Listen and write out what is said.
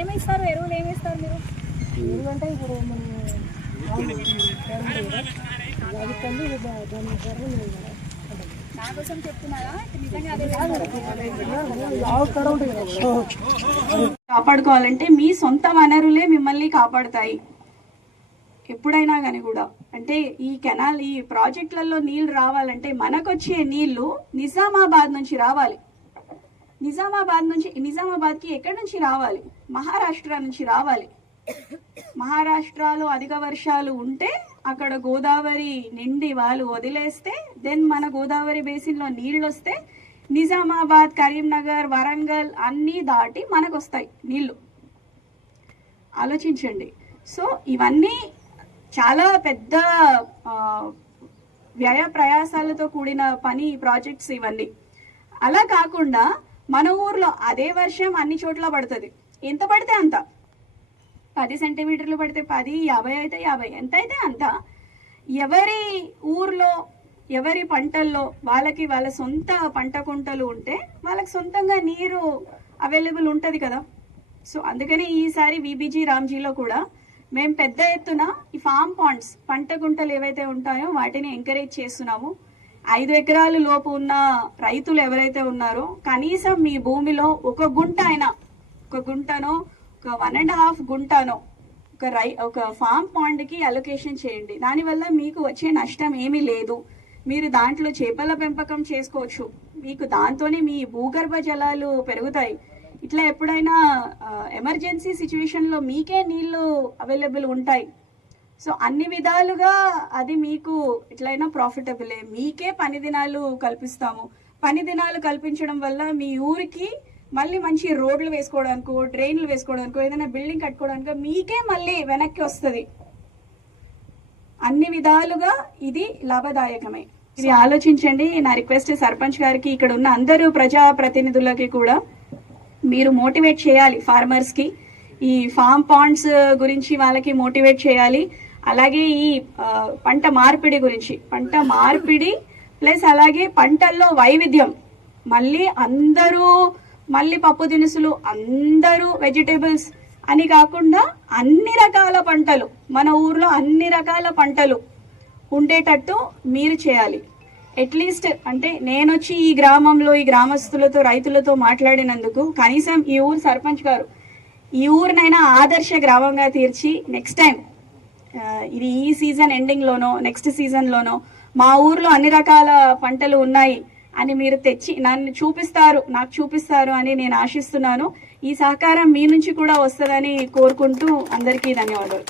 ఏమిస్తారు ఎరువులు ఏమిస్తారు మీరు? ఎరువు అంటే ఇప్పుడు నా కోసం చెప్తున్నారా? కాపాడుకోవాలంటే మీ సొంత వనరులే మిమ్మల్ని కాపాడుతాయి ఎప్పుడైనా కానీ కూడా. అంటే ఈ కెనాల్ ఈ ప్రాజెక్టులలో నీళ్లు రావాలంటే మనకొచ్చే నీళ్లు నిజామాబాద్ నుంచి రావాలి. నిజామాబాద్కి ఎక్కడి నుంచి రావాలి? మహారాష్ట్ర నుంచి రావాలి. మహారాష్ట్రలో అధిక వర్షాలు ఉంటే అక్కడ గోదావరి నిండి వాళ్ళు వదిలేస్తే దెన్ మన గోదావరి బేసిన్లో నీళ్ళు వస్తే నిజామాబాద్, కరీంనగర్, వరంగల్ అన్నీ దాటి మనకు వస్తాయి నీళ్ళు. ఆలోచించండి. సో ఇవన్నీ చాలా పెద్ద వ్యయ ప్రయాసాలతో కూడిన పని ప్రాజెక్ట్స్ ఇవన్నీ. అలా కాకుండా మన ఊర్లో అదే వర్షం అన్ని చోట్ల పడుతుంది. ఎంత పడితే అంత, 10 సెంటీమీటర్లు పడితే 10, 50 అయితే 50, ఎంత అయితే అంత. ఎవరి ఊర్లో ఎవరి పంటల్లో వాళ్ళ సొంత పంట కుంటలు ఉంటే వాళ్ళకి సొంతంగా నీరు అవైలబుల్ ఉంటుంది కదా. సో అందుకని ఈసారి విబిజీ రామ్జీలో కూడా మేము పెద్ద ఎత్తున ఈ ఫామ్ పాండ్స్ పంట గుంటలు ఏవైతే ఉంటాయో వాటిని ఎంకరేజ్ చేస్తున్నాము. 5 ఎకరాల లోపు ఉన్న రైతులు ఎవరైతే ఉన్నారో కనీసం మీ భూమిలో ఒక గుంటనో ఒక 1.5 గుంటనో ఒక ఫామ్ పాండ్కి అలొకేషన్ చేయండి. దానివల్ల మీకు వచ్చే నష్టం ఏమీ లేదు. మీరు దాంట్లో చేపల పెంపకం చేసుకోవచ్చు. మీకు దాంతోనే మీ భూగర్భ జలాలు పెరుగుతాయి. ఇట్లా ఎప్పుడైనా ఎమర్జెన్సీ సిచ్యువేషన్లో మీకే నీళ్లు అవైలబుల్ ఉంటాయి. సో అన్ని విధాలుగా అది మీకు ఎట్లయినా ప్రాఫిటబులే. మీకే పని దినాలు కల్పిస్తాము. పని దినాలు కల్పించడం వల్ల మీ ఊరికి మళ్ళీ మంచి రోడ్లు వేసుకోవడానికో, డ్రైన్లు వేసుకోవడానికో, ఏదైనా బిల్డింగ్ కట్టుకోవడానికో మీకే మళ్ళీ వెనక్కి వస్తుంది. అన్ని విధాలుగా ఇది లాభదాయకమే. ఇది ఆలోచించండి. నా రిక్వెస్ట్ సర్పంచ్ గారికి, ఇక్కడ ఉన్న అందరూ ప్రజాప్రతినిధులకి కూడా మీరు మోటివేట్ చేయాలి. ఫార్మర్స్కి ఈ ఫామ్ పాండ్స్ గురించి వాళ్ళకి మోటివేట్ చేయాలి. అలాగే ఈ పంట మార్పిడి గురించి, పంట మార్పిడి ప్లస్ అలాగే పంటల్లో వైవిధ్యం. మళ్ళీ పప్పు దినుసులు, అందరూ వెజిటేబుల్స్ అని కాకుండా అన్ని రకాల పంటలు, మన ఊర్లో అన్ని రకాల పంటలు ఉండేటట్టు మీరు చేయాలి. అట్లీస్ట్ అంటే నేను వచ్చి ఈ గ్రామంలో ఈ గ్రామస్తులతో రైతులతో మాట్లాడినందుకు కనీసం ఈ ఊరు సర్పంచ్ గారు ఈ ఊరినైనా ఆదర్శ గ్రామంగా తీర్చి నెక్స్ట్ టైం ఇది ఈ సీజన్ ఎండింగ్లోనో నెక్స్ట్ సీజన్లోనో మా ఊర్లో అన్ని రకాల పంటలు ఉన్నాయి అని మీరు తెచ్చి నాకు చూపిస్తారు అని నేను ఆశిస్తున్నాను. ఈ సహకారం మీ నుంచి కూడా వస్తుందని కోరుకుంటూ అందరికీ ధన్యవాదాలు.